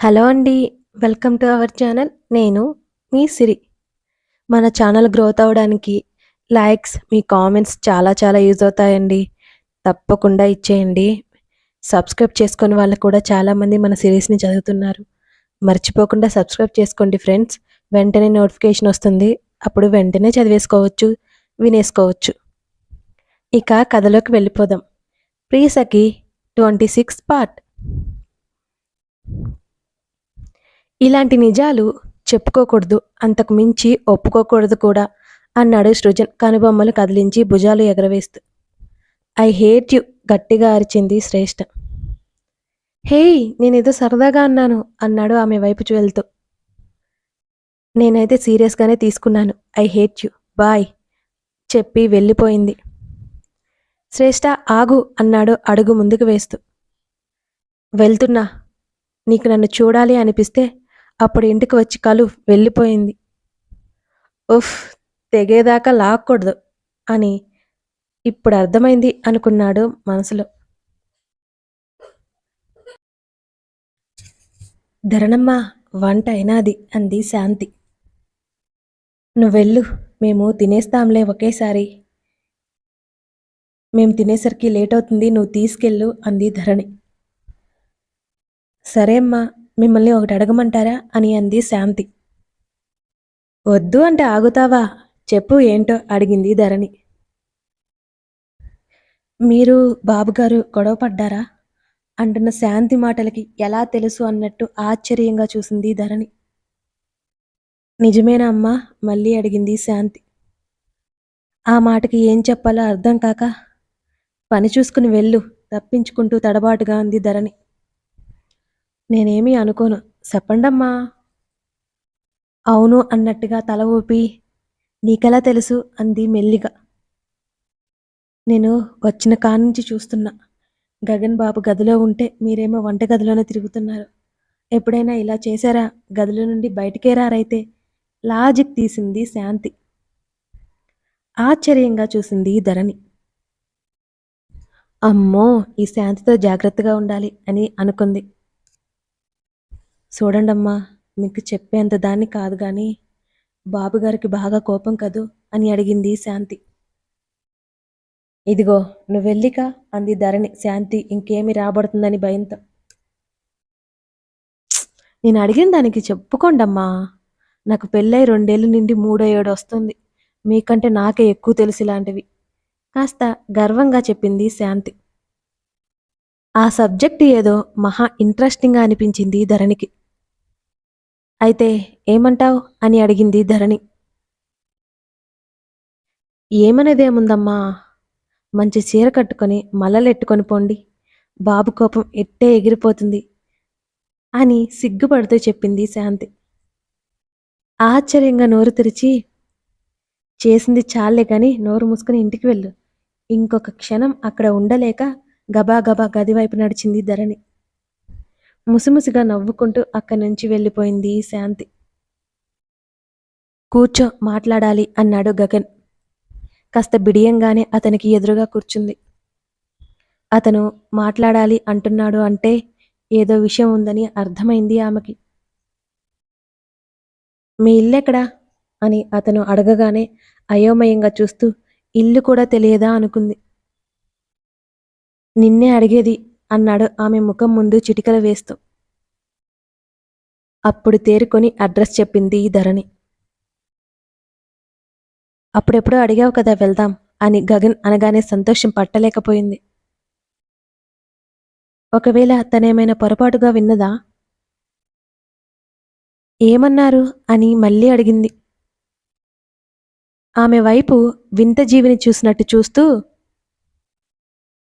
Hello అండి welcome to our channel. నేను మీ సిరి. మన ఛానల్ గ్రోత్ అవ్వడానికి లైక్స్ మీ కామెంట్స్ చాలా చాలా యూజ్ అవుతాయండి. తప్పకుండా ఇచ్చేయండి. సబ్స్క్రైబ్ చేసుకుని వాళ్ళు కూడా చాలామంది మన సిరీస్ని చదువుతున్నారు. మర్చిపోకుండా సబ్స్క్రైబ్ చేసుకోండి ఫ్రెండ్స్. వెంటనే నోటిఫికేషన్ వస్తుంది. అప్పుడు వెంటనే చదివేసుకోవచ్చు వినేసుకోవచ్చు. ఇక కథలోకి వెళ్ళిపోదాం. ప్రీసకి ట్వంటీ సిక్స్ పార్ట్. ఇలాంటి నిజాలు చెప్పుకోకూడదు అంతకు మించి ఒప్పుకోకూడదు కూడా అన్నాడు సృజన్ కనుబొమ్మలు కదిలించి భుజాలు ఎగరవేస్తూ. ఐ హేట్ యు గట్టిగా అరిచింది శ్రేష్ఠ హేయ్ నేనేదో సరదాగా అన్నాను అన్నాడు ఆమె వైపు వెళ్తూ. నేనైతే సీరియస్గానే తీసుకున్నాను ఐ హేట్ యు బాయ్ చెప్పి వెళ్ళిపోయింది. శ్రేష్ఠ ఆగు అన్నాడు అడుగు ముందుకు వేస్తూ. వెళ్తున్నా నీకు నన్ను చూడాలి అనిపిస్తే అప్పుడు ఇంటికి వచ్చి కలు వెళ్ళిపోయింది. ఉఫ్ తెగేదాకా లాక్కూడదు అని ఇప్పుడు అర్థమైంది అనుకున్నాడు మనసులో. ధరణమ్మ వంట అయినాది అంది శాంతి. నువ్వెళ్ళు మేము తినేస్తాంలే ఒకేసారి. మేము తినేసరికి లేట్ అవుతుంది నువ్వు తీసుకెళ్ళు అంది ధరణి. సరే అమ్మా మిమ్మల్ని ఒకటి అడగమంటారా? అని అంది శాంతి. వద్దు అంటే ఆగుతావా? చెప్పు ఏంటో అడిగింది ధరణి. మీరు బాబుగారు గొడవ పడ్డారా? అంటున్న శాంతి మాటలకి ఎలా తెలుసు అన్నట్టు ఆశ్చర్యంగా చూసింది ధరణి. నిజమేనా అమ్మా? మళ్ళీ అడిగింది శాంతి. ఆ మాటకి ఏం చెప్పాలో అర్థం కాక పని చూసుకుని వెళ్ళు తప్పించుకుంటూ తడబాటుగా అంది ధరణి. నేనేమీ అనుకోను. చెప్పండమ్మా. అవును అన్నట్టుగా తల ఊపి నీకెలా తెలుసు అంది మెల్లిగా. నేను వచ్చిన కానుంచి చూస్తున్నా. గగన్ బాబు గదిలో ఉంటే మీరేమో వంట గదిలోనే తిరుగుతున్నారు. ఎప్పుడైనా ఇలా చేశారా? గదిలో నుండి బయటికే రారైతే? లాజిక్ తీసింది శాంతి. ఆశ్చర్యంగా చూసింది ధరణి. అమ్మో ఈ శాంతితో జాగ్రత్తగా ఉండాలి అని అనుకుంది. చూడండమ్మా మీకు చెప్పేంత దాన్ని కాదు కానీ బాబుగారికి బాగా కోపం కదూ అని అడిగింది శాంతి. ఇదిగో నువ్వెళ్ళిక అంది ధరణి. శాంతి ఇంకేమి రాబడుతుందని భయంతో. నేను అడిగిన దానికి చెప్పుకోండమ్మా నాకు పెళ్ళై రెండేళ్ళు నుండి మూడో ఏడు వస్తుంది. మీకంటే నాకే ఎక్కువ తెలుసు ఇలాంటివి. కాస్త గర్వంగా చెప్పింది శాంతి. ఆ సబ్జెక్ట్ ఏదో మహా ఇంట్రెస్టింగ్గా అనిపించింది ధరణికి. అయితే ఏమంటావ్? అని అడిగింది ధరణి. ఏమనేదేముందమ్మా? మంచి చీర కట్టుకొని మల్లలెట్టుకొని పోండి. బాబు కోపం ఎట్టే ఎగిరిపోతుంది అని సిగ్గుపడుతూ చెప్పింది శాంతి. ఆశ్చర్యంగా నోరు తెరిచి చేసింది చాలే కానీ నోరు మూసుకుని ఇంటికి వెళ్ళు. ఇంకొక క్షణం అక్కడ ఉండలేక గబా గబా గది వైపు నడిచింది ధరణి. ముసిముసిగా నవ్వుకుంటూ అక్కడి నుంచి వెళ్ళిపోయింది శాంతి. కూర్చో మాట్లాడాలి అన్నాడు గగన్. కాస్త బిడియంగానే అతనికి ఎదురుగా కూర్చుంది. అతను మాట్లాడాలి అంటున్నాడు అంటే ఏదో విషయం ఉందని అర్థమైంది ఆమెకి. మీ ఇల్లెక్కడా? అని అతను అడగగానే అయోమయంగా చూస్తూ ఇల్లు కూడా తెలియదా అనుకుంది. నిన్నే అడిగేది అన్నాడు ఆమె ముఖం ముందు చిటికలు వేస్తూ. అప్పుడు తేరుకొని అడ్రస్ చెప్పింది ఈ ధరణి. అప్పుడెప్పుడో అడిగావు కదా వెళ్దాం అని గగన్ అనగానే సంతోషం పట్టలేకపోయింది. ఒకవేళ తనేమైనా పొరపాటుగా విన్నదా? ఏమన్నారు అని మళ్ళీ అడిగింది. ఆమె వైపు వింత జీవిని చూసినట్టు చూస్తూ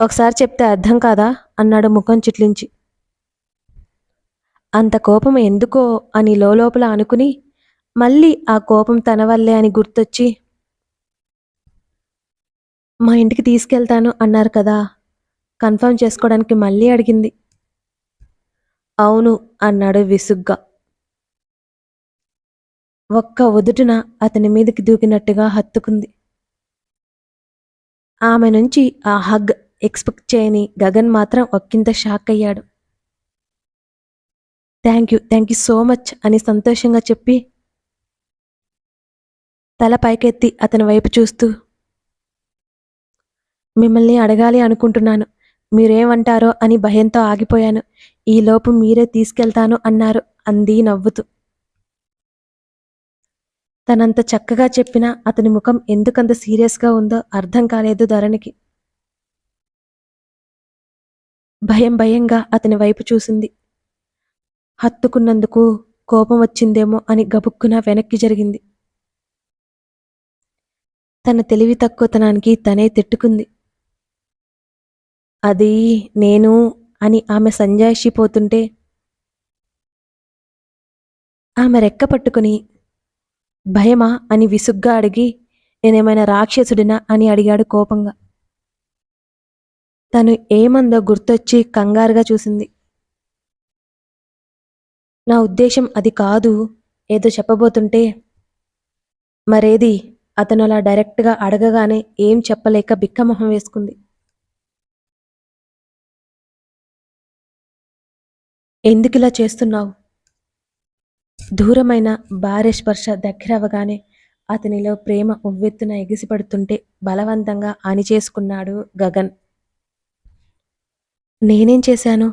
ఒకసారి చెప్తే అర్థం కాదా? అన్నాడు ముఖం చిట్లించి. అంత కోపం ఎందుకో అని లోపల అనుకుని మళ్ళీ ఆ కోపం తన వల్లే అని గుర్తొచ్చి మా ఇంటికి తీసుకెళ్తాను అన్నారు కదా కన్ఫర్మ్ చేసుకోవడానికి మళ్ళీ అడిగింది. అవును అన్నాడు విసుగ్గా. ఒక్క ఉదుటున అతని మీదకి దూకినట్టుగా హత్తుకుంది. ఆమె నుంచి ఆ హగ్ ఎక్స్పెక్ట్ చేయని గగన్ మాత్రం ఒక్కింత షాక్ అయ్యాడు. Thank you thank you so much అని సంతోషంగా చెప్పి తల పైకెత్తి అతని వైపు చూస్తూ మిమ్మల్ని అడగాలి అనుకుంటున్నాను మీరేమంటారో అని భయంతో ఆగిపోయాను. ఈలోపు మీరే తీసుకెళ్తాను అన్నారు అంది నవ్వుతూ. తనంత చక్కగా చెప్పినా అతని ముఖం ఎందుకంత సీరియస్గా ఉందో అర్థం కాలేదు ధరణికి. భయం భయంగా అతని వైపు చూసింది. హత్తుకున్నందుకు కోపం వచ్చిందేమో అని గబుక్కున వెనక్కి జరిగింది. తన తెలివి తక్కువతనానికి తనే తిట్టుకుంది. అది నేను అని ఆమె సంజాయిషిపోతుంటే ఆమె రెక్క పట్టుకుని భయమా అని విసుగ్గా అడిగి నేనేమైనా రాక్షసుడినా అని అడిగాడు కోపంగా. తను ఏమందో గుర్తొచ్చి కంగారుగా చూసింది. నా ఉద్దేశం అది కాదు ఏదో చెప్పబోతుంటే. మరేది అతను అలా డైరెక్ట్గా అడగగానే ఏం చెప్పలేక బిక్కమొహం వేసుకుంది. ఎందుకిలా చేస్తున్నావు? దూరమైన భార్య స్పర్శ దగ్గరవగానే అతనిలో ప్రేమ ఉవ్వెత్తున ఎగిసిపడుతుంటే బలవంతంగా అణిచేసుకున్నాడు గగన్. నేనేం చేశాను?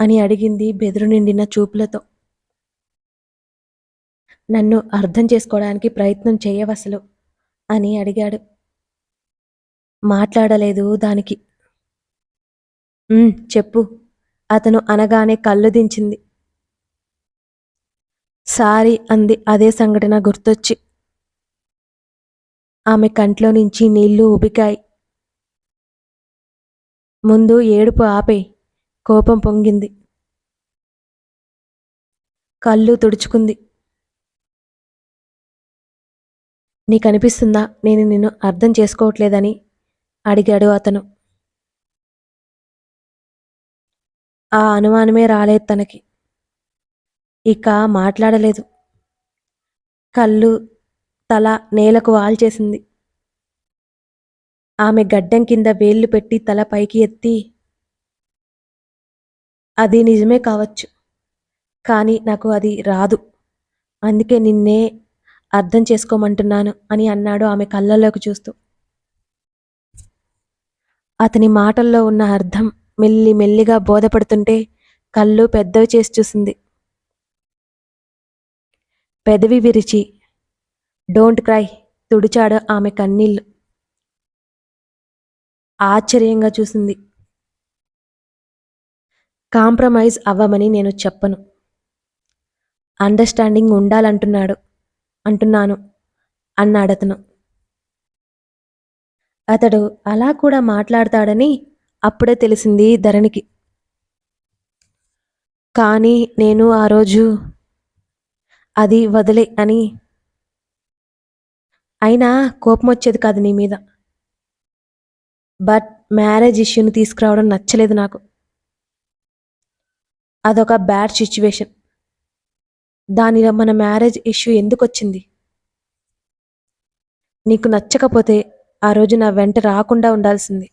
అని అడిగింది బెదురు నిండిన చూపులతో. నన్ను అర్థం చేసుకోవడానికి ప్రయత్నం చేయవసలు అని అడిగాడు. మాట్లాడలేదు దానికి. చెప్పు. అతను అనగానే కళ్ళు దించింది. సారీ అంది అదే సంఘటన గుర్తొచ్చి. ఆమె కంట్లో నుంచి నీళ్ళు ఉబికాయి. ముందు ఏడుపు ఆపే కోపం పొంగింది. కళ్ళు తుడుచుకుంది. నీకు అనిపిస్తుందా నేను నిన్ను అర్థం చేసుకోవట్లేదని? అడిగాడు అతను. ఆ అనుమానమే రాలేదు తనకి. ఇక మాట్లాడలేదు. కళ్ళు తల నేలకు వాల్చేసింది. ఆమె గడ్డం కింద వేళ్ళు పెట్టి తల పైకి ఎత్తి అది నిజమే కావచ్చు కానీ నాకు అది రాదు. అందుకే నిన్నే అర్థం చేసుకోమంటున్నాను అని అన్నాడు ఆమె కళ్ళల్లోకి చూస్తూ. అతని మాటల్లో ఉన్న అర్థం మెల్లి మెల్లిగా బోధపడుతుంటే కళ్ళు పెద్దవి చేసి చూసింది. పెదవి విరిచి డోంట్ క్రై తుడిచాడు ఆమె కన్నీళ్ళు ఆశ్చర్యంగా చూసింది. కాంప్రమైజ్ అవ్వమని నేను చెప్పను. అండర్స్టాండింగ్ ఉండాలంటున్నాడు అంటున్నాను అన్నాడతను అతడు అలా కూడా మాట్లాడతాడని అప్పుడే తెలిసింది ధరణికి. కానీ నేను ఆ రోజు అది వదిలే అని. అయినా కోపం వచ్చేది కాదు నీ మీద. బట్ మ్యారేజ్ ఇష్యూని తీసుకురావడం నచ్చలేదు నాకు. అదొక బ్యాడ్ సిచ్యువేషన్. దానిలో మన మ్యారేజ్ ఇష్యూ ఎందుకు వచ్చింది? నీకు నచ్చకపోతే ఆ రోజు నా వెంట రాకుండా ఉండాల్సింది.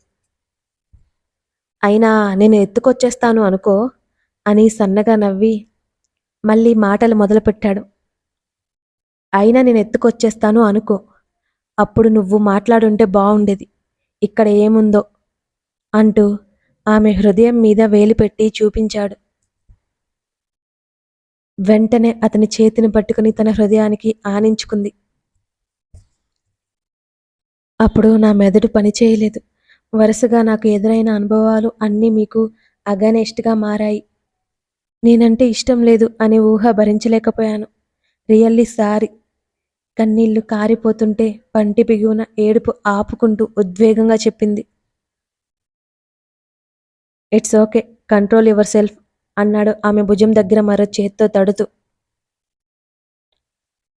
అయినా నేను ఎత్తుకొచ్చేస్తాను అనుకో అని సన్నగా నవ్వి మళ్ళీ మాటలు మొదలుపెట్టాడు. అయినా నేను ఎత్తుకొచ్చేస్తాను అనుకో అప్పుడు నువ్వు మాట్లాడుంటే బాగుండేది ఇక్కడ ఏముందో అంటూ ఆమె హృదయం మీద వేలు పెట్టి చూపించాడు. వెంటనే అతని చేతిని పట్టుకుని తన హృదయానికి ఆనించుకుంది. అప్పుడు నా మెదడు పనిచేయలేదు వరుసగా నాకు ఎదురైన అనుభవాలు అన్నీ మీకు అగనెస్ట్గా మారాయి. నేనంటే ఇష్టం లేదు అనే ఊహ భరించలేకపోయాను. Really sorry. కన్నీళ్ళు కారిపోతుంటే పంటి బిగువున ఏడుపు ఆపుకుంటూ ఉద్వేగంగా చెప్పింది. It's okay control yourself అన్నాడు ఆమె భుజం దగ్గర మరో చేత్తో తడుతూ.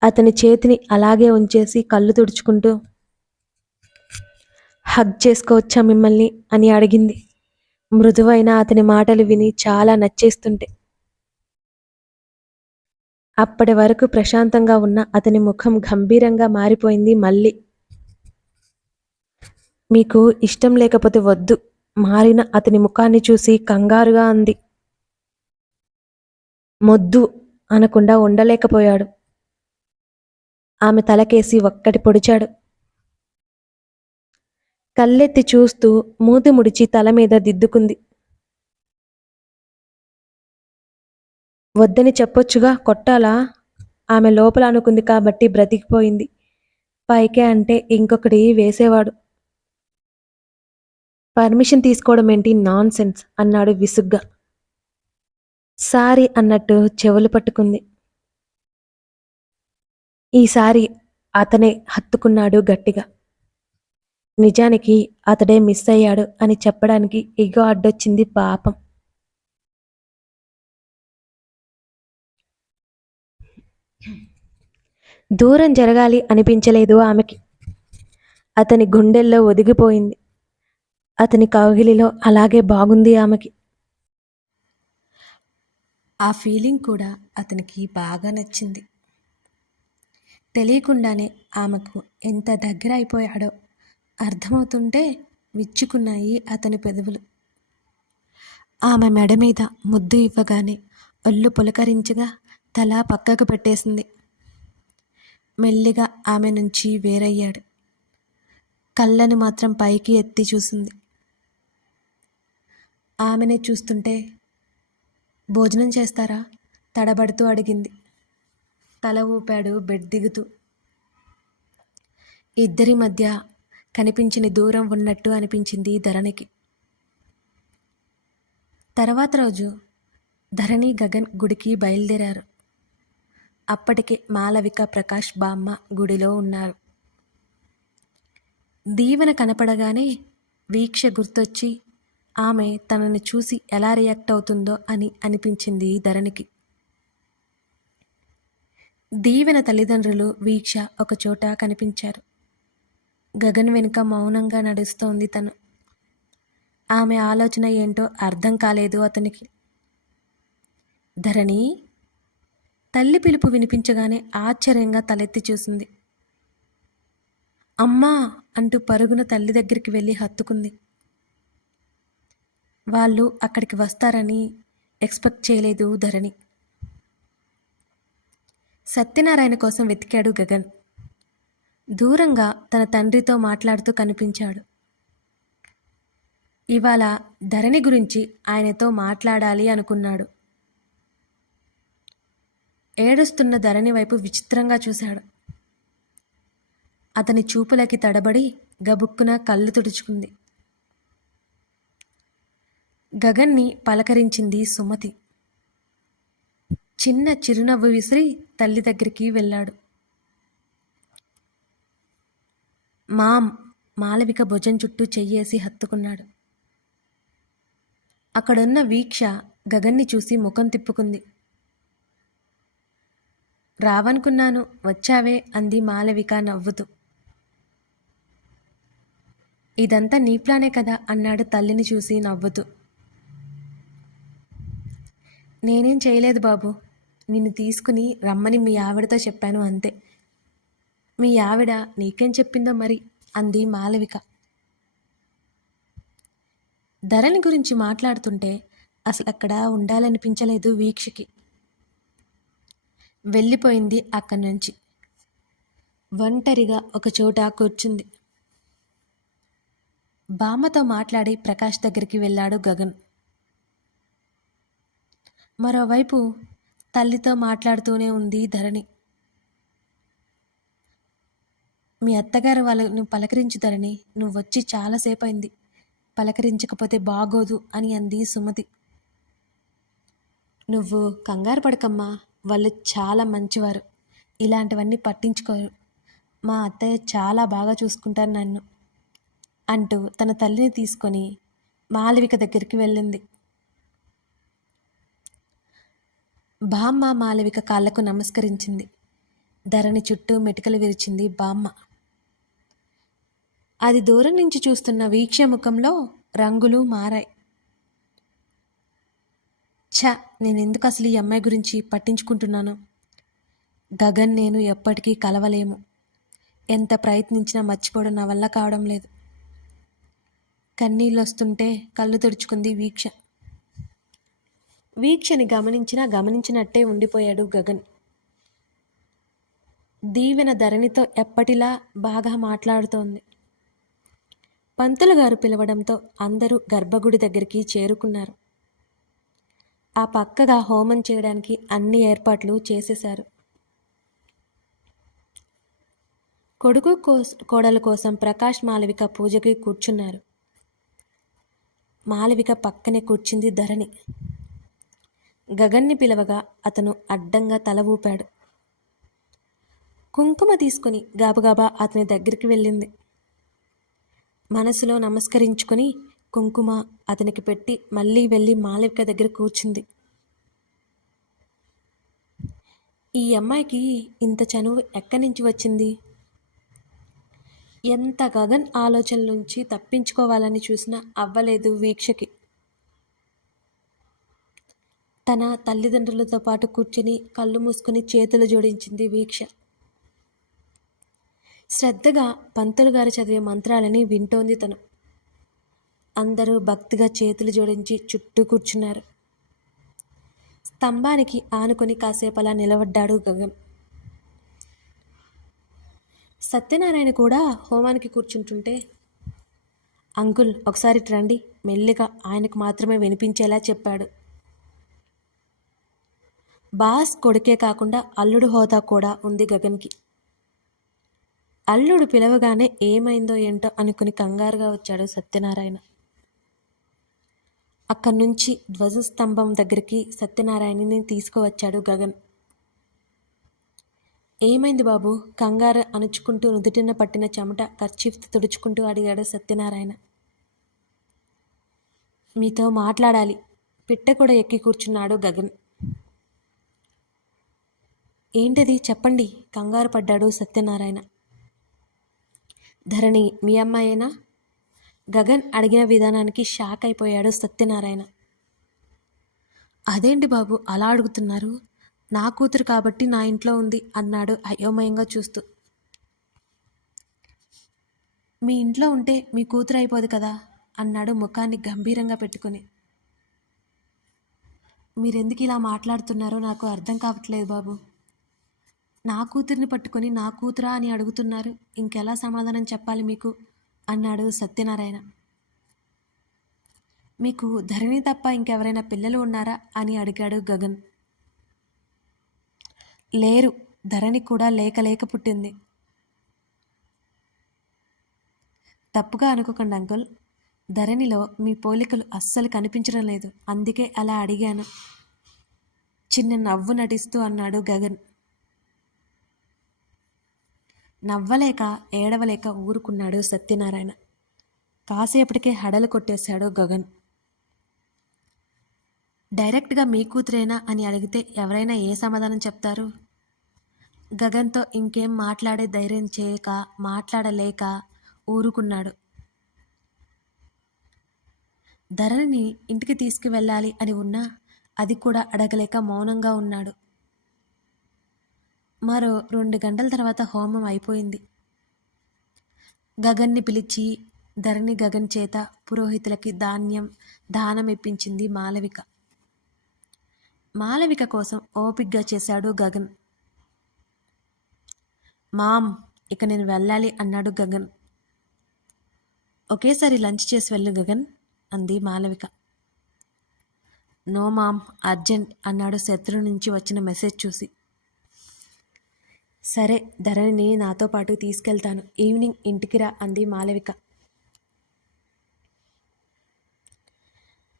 అతని చేతిని అలాగే ఉంచేసి కళ్ళు తుడుచుకుంటూ హగ్ చేసుకోవచ్చా మిమ్మల్ని? అని అడిగింది. మృదువైన అతని మాటలు విని చాలా నచ్చేస్తుంటే అప్పటి వరకు ప్రశాంతంగా ఉన్న అతని ముఖం గంభీరంగా మారిపోయింది మళ్ళీ. మీకు ఇష్టం లేకపోతే వద్దు మారిన అతని ముఖాన్ని చూసి కంగారుగా అంది. మొద్దు అనకుండా ఉండలేకపోయాడు. ఆమె తలకేసి ఒక్కటి పొడిచాడు. కళ్ళెత్తి చూస్తూ మూతి ముడిచి తల మీద దిద్దుకుంది. వద్దని చెప్పొచ్చుగా కొట్టాలా? ఆమె లోపల అనుకుంది కాబట్టి బ్రతికిపోయింది. పైకే అంటే ఇంకొకటి వేసేవాడు. పర్మిషన్ తీసుకోవడం ఏంటి నాన్ సెన్స్ అన్నాడు విసుగ్గా. సారీ అన్నట్టు చెవులు పట్టుకుంది. ఈసారి అతనే హత్తుకున్నాడు గట్టిగా. నిజానికి అతడే మిస్ అయ్యాడు అని చెప్పడానికి ఇగో అడ్డొచ్చింది పాపం. దూరం జరగాలి అనిపించలేదు ఆమెకి. అతని గుండెల్లో ఒదిగిపోయింది. అతని కౌగిలిలో అలాగే బాగుంది ఆమెకి. ఆ ఫీలింగ్ కూడా అతనికి బాగా నచ్చింది. తెలియకుండానే ఆమెకు ఎంత దగ్గర అయిపోయాడో అర్థమవుతుంటే విచ్చుకున్నాయి అతని పెదవులు. ఆమె మెడ మీద ముద్దు ఇవ్వగానే ఒళ్ళు పులకరించగా తల పక్కకు పెట్టేసింది. మెల్లిగా ఆమె నుంచి వేరయ్యాడు. కళ్ళని మాత్రం పైకి ఎత్తి చూసింది. ఆమెనే చూస్తుంటే భోజనం చేస్తారా? తడబడుతూ అడిగింది. తల ఊపాడు బెడ్ దిగుతూ. ఇద్దరి మధ్య కనిపించని దూరం ఉన్నట్టు అనిపించింది ధరణికి. తర్వాత రోజు ధరణి గగన్ గుడికి బయలుదేరారు. అప్పటికే మాలవిక ప్రకాష్ బామ్మ గుడిలో ఉన్నారు. దీవెన కనపడగానే వీక్ష గుర్తొచ్చి ఆమె తనని చూసి ఎలా రియాక్ట్ అవుతుందో అని అనిపించింది ధరణికి. దీవెన తల్లిదండ్రులు వీక్ష ఒకచోట కనిపించారు. గగన్ వెనుక మౌనంగా నడుస్తోంది తను. ఆమె ఆలోచన ఏంటో అర్థం కాలేదు అతనికి. ధరణి తల్లి పిలుపు వినిపించగానే ఆశ్చర్యంగా తలెత్తి చూసింది. అమ్మా అంటూ పరుగున తల్లి దగ్గరికి వెళ్ళి హత్తుకుంది. వాళ్ళు అక్కడికి వస్తారని ఎక్స్పెక్ట్ చేయలేదు ధరణి. సత్యనారాయణ కోసం వెతికాడు గగన్. దూరంగా తన తండ్రితో మాట్లాడుతూ కనిపించాడు. ఇవాళ ధరణి గురించి ఆయనతో మాట్లాడాలి అనుకున్నాడు. ఏడుస్తున్న ధరణి వైపు విచిత్రంగా చూశాడు. అతని చూపులకి తడబడి గబుక్కున కళ్ళు తుడుచుకుంది. గగన్ని పలకరించింది సుమతి. చిన్న చిరునవ్వు విసిరి తల్లి దగ్గరికి వెళ్ళాడు. మామ్ మాలవిక భుజం చుట్టూ చెయ్యేసి హత్తుకున్నాడు. అక్కడున్న వీక్ష గగన్ని చూసి ముఖం తిప్పుకుంది. రావనుకున్నాను వచ్చావే అంది మాలవిక నవ్వుతూ. ఇదంతా నీ ప్లానే కదా అన్నాడు తల్లిని చూసి నవ్వుతూ. నేనేం చేయలేదు బాబు నిన్ను తీసుకుని రమ్మని మీ ఆవిడతో చెప్పాను అంతే. మీ ఆవిడ నీకేం చెప్పిందో మరి అంది మాలవిక. ధరణి గురించి మాట్లాడుతుంటే అసలు అక్కడ ఉండాలనిపించలేదు వీక్షకి. వెళ్ళిపోయింది అక్కడి నుంచి. ఒంటరిగా ఒక చోట కూర్చుంది. బామ్మతో మాట్లాడి ప్రకాష్ దగ్గరికి వెళ్ళాడు గగన్. మరోవైపు తల్లితో మాట్లాడుతూనే ఉంది ధరణి. మీ అత్తగారు వాళ్ళని పలకరించు ధరణి నువ్వు వచ్చి చాలాసేపు అయింది పలకరించకపోతే బాగోదు అని అంది సుమతి. నువ్వు కంగారు పడకమ్మా వాళ్ళు చాలా మంచివారు. ఇలాంటివన్నీ పట్టించుకోరు మా అత్తయ్య చాలా బాగా చూసుకుంటారు నన్ను అంటూ తన తల్లిని తీసుకొని మాలవిక దగ్గరికి వెళ్ళింది. బామ్మ మాలవిక కాళ్ళకు నమస్కరించింది. ధరణి చుట్టూ మెటికలు విరిచింది బామ్మ. అది దూరం నుంచి చూస్తున్న వీక్ష ముఖంలో రంగులు మారాయి. ఛ నేనెందుకు అసలు ఈ అమ్మాయి గురించి పట్టించుకుంటున్నాను? గగన్ నేను ఎప్పటికీ కలవలేము. ఎంత ప్రయత్నించినా మర్చిపోవడం నా వల్ల కావడం లేదు. కన్నీళ్ళు వస్తుంటే కళ్ళు తుడుచుకుంది వీక్ష. వీక్షని గమనించినా గమనించినట్టే ఉండిపోయాడు గగన్. దీవెన ధరణితో ఎప్పటిలా బాగా మాట్లాడుతోంది. పంతులు గారు పిలవడంతో అందరూ గర్భగుడి దగ్గరికి చేరుకున్నారు. ఆ పక్కగా హోమం చేయడానికి అన్ని ఏర్పాట్లు చేసేశారు. కొడుకు కోస్ కోడల కోసం ప్రకాష్ మాలవిక పూజకి కూర్చున్నారు. మాలవిక పక్కనే కూర్చుంది ధరణి. గగన్ని పిలవగా అతను అడ్డంగా తల ఊపాడు. కుంకుమ తీసుకుని గాబగాబా అతని దగ్గరికి వెళ్ళింది. మనసులో నమస్కరించుకొని కుంకుమ అతనికి పెట్టి మళ్ళీ వెళ్ళి మాలవిక దగ్గర కూర్చుంది. ఈ అమ్మాయికి ఇంత చనువు ఎక్కడి నుంచి వచ్చింది? ఎంత గగన్ ఆలోచన నుంచి తప్పించుకోవాలని చూసినా అవ్వలేదు వీక్షకి. తన తల్లిదండ్రులతో పాటు కూర్చుని కళ్ళు మూసుకుని చేతులు జోడించింది వీక్ష. శ్రద్ధగా పంతులు గారు చదివే మంత్రాలని వింటోంది తను. అందరూ భక్తిగా చేతులు జోడించి చుట్టూ కూర్చున్నారు. స్తంభానికి ఆనుకొని కాసేపు అలా నిలబడ్డాడు గగన్. సత్యనారాయణ కూడా హోమానికి కూర్చుంటుంటే అంకుల్ ఒకసారి రండి. మెల్లిగా ఆయనకు మాత్రమే వినిపించేలా చెప్పాడు. బాస్ కొడుకే కాకుండా అల్లుడు హోదా కూడా ఉంది గగన్కి. అల్లుడు పిలవగానే ఏమైందో ఏంటో అనుకుని కంగారుగా వచ్చాడు సత్యనారాయణ. అక్కడి నుంచి ధ్వజస్తంభం దగ్గరికి సత్యనారాయణని తీసుకువచ్చాడు గగన్. ఏమైంది బాబు? కంగారు అణుచుకుంటూ నుదుటిన పట్టిన చెమట ఖర్చీఫ్ తుడుచుకుంటూ అడిగాడు సత్యనారాయణ. మీతో మాట్లాడాలి. పిట్ట కూడా ఎక్కి కూర్చున్నాడు గగన్. ఏంటది? చెప్పండి. కంగారు పడ్డాడు సత్యనారాయణ. ధరణి మీ అమ్మాయేనా? గగన్ అడిగిన విధానానికి షాక్ అయిపోయాడు సత్యనారాయణ. అదేంటి బాబు అలా అడుగుతున్నారు? నా కూతురు కాబట్టి నా ఇంట్లో ఉంది అన్నాడు అయోమయంగా చూస్తూ. మీ ఇంట్లో ఉంటే మీ కూతురు అయిపోదు కదా అన్నాడు ముఖాన్ని గంభీరంగా పెట్టుకుని. మీరెందుకు ఇలా మాట్లాడుతున్నారో నాకు అర్థం కావట్లేదు బాబు. నా కూతురిని పట్టుకొని నా కూతురా అని అడుగుతున్నారు. ఇంకెలా సమాధానం చెప్పాలి మీకు? అన్నాడు సత్యనారాయణ. మీకు ధరణి తప్ప ఇంకెవరైనా పిల్లలు ఉన్నారా? అని అడిగాడు గగన్. లేరు ధరణి కూడా లేక లేక పుట్టింది. తప్పుగా అనుకోకండి అంకుల్. ధరణిలో మీ పోలికలు అస్సలు కనిపించడం లేదు. అందుకే అలా అడిగాను. చిన్న నవ్వు నటిస్తూ అన్నాడు గగన్. నవ్వలేక ఏడవలేక ఊరుకున్నాడు సత్యనారాయణ. కాసేపటికే హడలు కొట్టేశాడు గగన్. డైరెక్ట్గా మీ కూతురేనా అని అడిగితే ఎవరైనా ఏ సమాధానం చెప్తారు? గగన్తో ఇంకేం మాట్లాడే ధైర్యం చేయక మాట్లాడలేక ఊరుకున్నాడు. ధరణిని ఇంటికి తీసుకువెళ్ళాలి అని ఉన్నా అది కూడా అడగలేక మౌనంగా ఉన్నాడు. మరో రెండు గంటల తర్వాత హోమం అయిపోయింది. గగన్ని పిలిచి ధరణి గగన్ చేత పురోహితులకి ధాన్యం దానం ఇప్పించింది మాలవిక. మాలవిక కోసం ఓపిగ్గా చేశాడు గగన్. మామ్ ఇక నేను వెళ్ళాలి అన్నాడు గగన్. ఒకేసారి లంచ్ చేసి వెళ్ళు గగన్ అంది మాలవిక. నో మామ్ అర్జెంట్ అన్నాడు శత్రు నుంచి వచ్చిన మెసేజ్ చూసి. సరే ధరణిని నాతో పాటు తీసుకెళ్తాను. ఈవినింగ్ ఇంటికి రా అంది మాలవిక.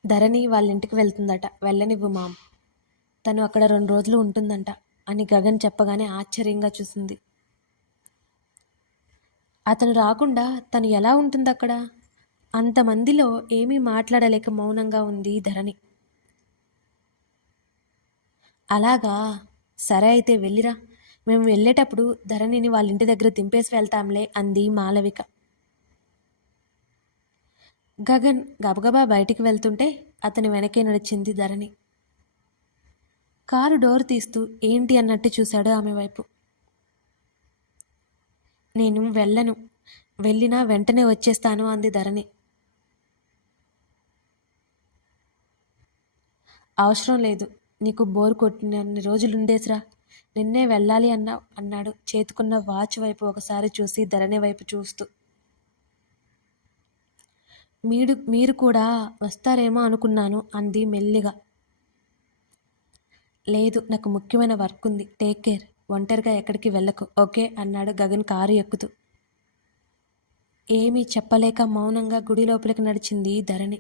ధరణి వాళ్ళ ఇంటికి వెళ్తుందట. వెళ్ళనివ్వు మామ్. తను అక్కడ రెండు రోజులు ఉంటుందంట అని గగన్ చెప్పగానే ఆశ్చర్యంగా చూసింది. అతను రాకుండా తను ఎలా ఉంటుంది అక్కడ అంతమందిలో ఏమీ మాట్లాడలేక మౌనంగా ఉంది ధరణి. అలాగా సరే అయితే వెళ్ళిరా. మేము వెళ్ళేటప్పుడు ధరణిని వాళ్ళ ఇంటి దగ్గర దింపేసి వెళ్తాంలే అంది మాలవిక. గగన్ గబగబా బయటికి వెళ్తుంటే అతని వెనకే నడిచింది ధరణి. కారు డోర్ తీస్తూ ఏంటి అన్నట్టు చూశాడు ఆమె వైపు. నేను వెళ్ళను వెళ్ళినా వెంటనే వచ్చేస్తాను అంది ధరణి. అవసరం లేదు నీకు బోర్ కొట్టినన్ని రోజులుండేసిరా నిన్నే వెళ్ళాలి అన్నా అన్నాడు. చేతుకున్న వాచ్ వైపు ఒకసారి చూసి ధరణి వైపు చూస్తూ. మీరు మీరు కూడా వస్తారేమో అనుకున్నాను అంది మెల్లిగా. లేదు నాకు ముఖ్యమైన వర్క్ ఉంది. Take care. ఒంటరిగా ఎక్కడికి వెళ్ళకు. ఓకే అన్నాడు గగన్ కారు ఎక్కుతూ. ఏమీ చెప్పలేక మౌనంగా గుడి లోపలికి నడిచింది ధరణి.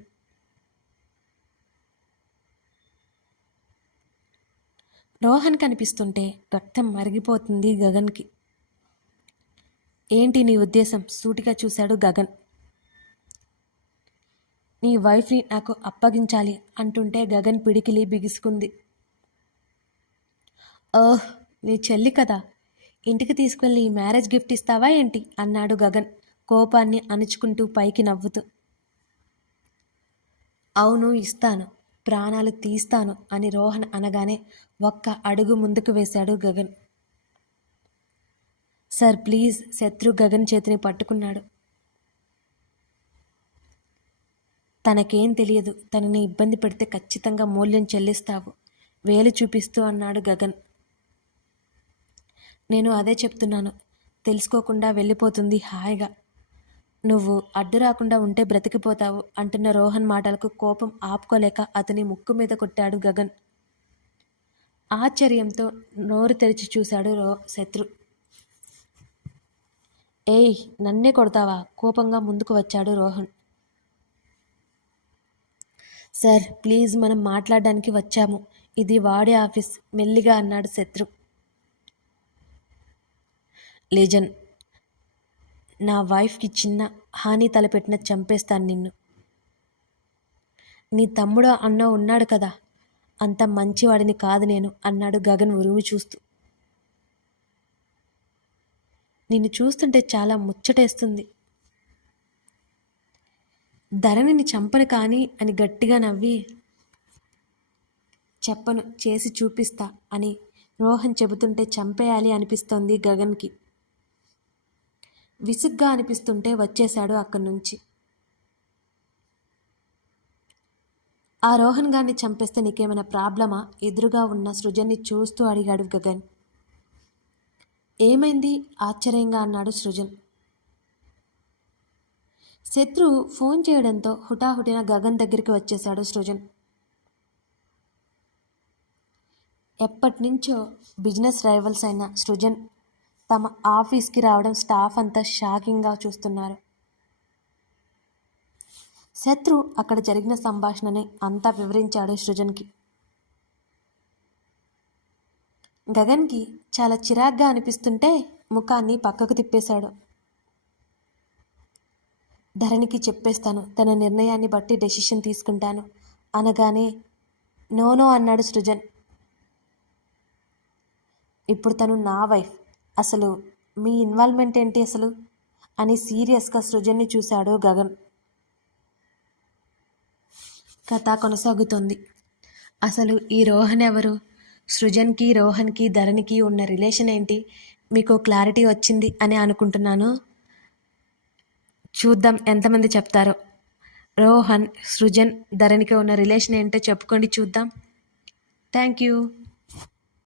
రోహన్ కనిపిస్తుంటే రక్తం మరిగిపోతుంది గగన్కి. ఏంటి నీ ఉద్దేశం? సూటిగా చూశాడు గగన్. నీ వైఫ్ని నాకు అప్పగించాలి అంటుంటే గగన్ పిడికిలి బిగుసుకుంది. ఓహ్ నీ చెల్లి కదా. ఇంటికి తీసుకెళ్ళి ఈ మ్యారేజ్ గిఫ్ట్ ఇస్తావా ఏంటి? అన్నాడు గగన్ కోపాన్ని అణుచుకుంటూ పైకి నవ్వుతూ. అవును ఇస్తాను. ప్రాణాలు తీస్తాను అని రోహన్ అనగానే ఒక్క అడుగు ముందుకు వేశాడు గగన్. సార్ ప్లీజ్ శత్రు గగన్ చేతిని పట్టుకున్నాడు. తనకేం తెలియదు తనని ఇబ్బంది పెడితే ఖచ్చితంగా మూల్యం చెల్లిస్తావు వేలు చూపిస్తూ అన్నాడు గగన్. నేను అదే చెప్తున్నాను తెలుసుకోకుండా వెళ్ళిపోతుంది హాయిగా. నువ్వు అడ్డు రాకుండా ఉంటే బ్రతికిపోతావు అంటున్న రోహన్ మాటలకు కోపం ఆపుకోలేక అతని ముక్కు మీద కొట్టాడు గగన్. ఆశ్చర్యంతో నోరు తెరిచి చూశాడు రో శత్రు. ఏయ్ నన్నే కొడతావా? కోపంగా ముందుకు వచ్చాడు రోహన్. సార్ ప్లీజ్ మనం మాట్లాడడానికి వచ్చాము. ఇది వాడే ఆఫీస్ మెల్లిగా అన్నాడు శత్రు. లీజన్. నా వైఫ్కి చిన్న హాని తలపెట్టిన చంపేస్తాను నిన్ను. నీ తమ్ముడు అన్న ఉన్నాడు కదా అంత మంచివాడిని కాదు నేను అన్నాడు గగన్ ఉరుము చూస్తూ. నిన్ను చూస్తుంటే చాలా ముచ్చటేస్తుంది. ధరణిని చంపను కానీ అని గట్టిగా నవ్వి చెప్పను చేసి చూపిస్తా అని రోహన్ చెబుతుంటే చంపేయాలి అనిపిస్తోంది గగన్కి. విసుగ్గా అనిపిస్తుంటే వచ్చేశాడు అక్కడి నుంచి ఆ రోహన్ గారిని చంపేస్తే నీకేమైనా ప్రాబ్లమా? ఎదురుగా ఉన్న సృజన్ని చూస్తూ అడిగాడు గగన్. ఏమైంది? ఆశ్చర్యంగా అన్నాడు సృజన్. శత్రు ఫోన్ చేయడంతో హుటాహుటిన గగన్ దగ్గరికి వచ్చేశాడు సృజన్. ఎప్పటినుంచో బిజినెస్ రైవల్స్ అయిన సృజన్ తమ ఆఫీస్కి రావడం స్టాఫ్ అంతా షాకింగ్గా చూస్తున్నారు. శత్రు అక్కడ జరిగిన సంభాషణని అంతా వివరించాడు సృజన్కి. గగన్కి చాలా చిరాగ్గా అనిపిస్తుంటే ముఖాన్ని పక్కకు తిప్పేశాడు. ధరణికి చెప్పేస్తాను తన నిర్ణయాన్ని బట్టి డెసిషన్ తీసుకుంటాను అనగానే నోనో అన్నాడు సృజన్. ఇప్పుడు తను నా వైఫ్ అసలు మీ ఇన్వాల్వ్మెంట్ ఏంటి అసలు? అని సీరియస్గా సృజన్ని చూశాడు గగన్. కథ కొనసాగుతోంది. అసలు ఈ రోహన్ ఎవరు? సృజన్కి రోహన్కి ధరణికి ఉన్న రిలేషన్ ఏంటి? మీకు క్లారిటీ వచ్చింది అని అనుకుంటున్నాను. చూద్దాం ఎంతమంది చెప్తారో. రోహన్ సృజన్ ధరణికి ఉన్న రిలేషన్ ఏంటో చెప్పుకోండి చూద్దాం. Thank you.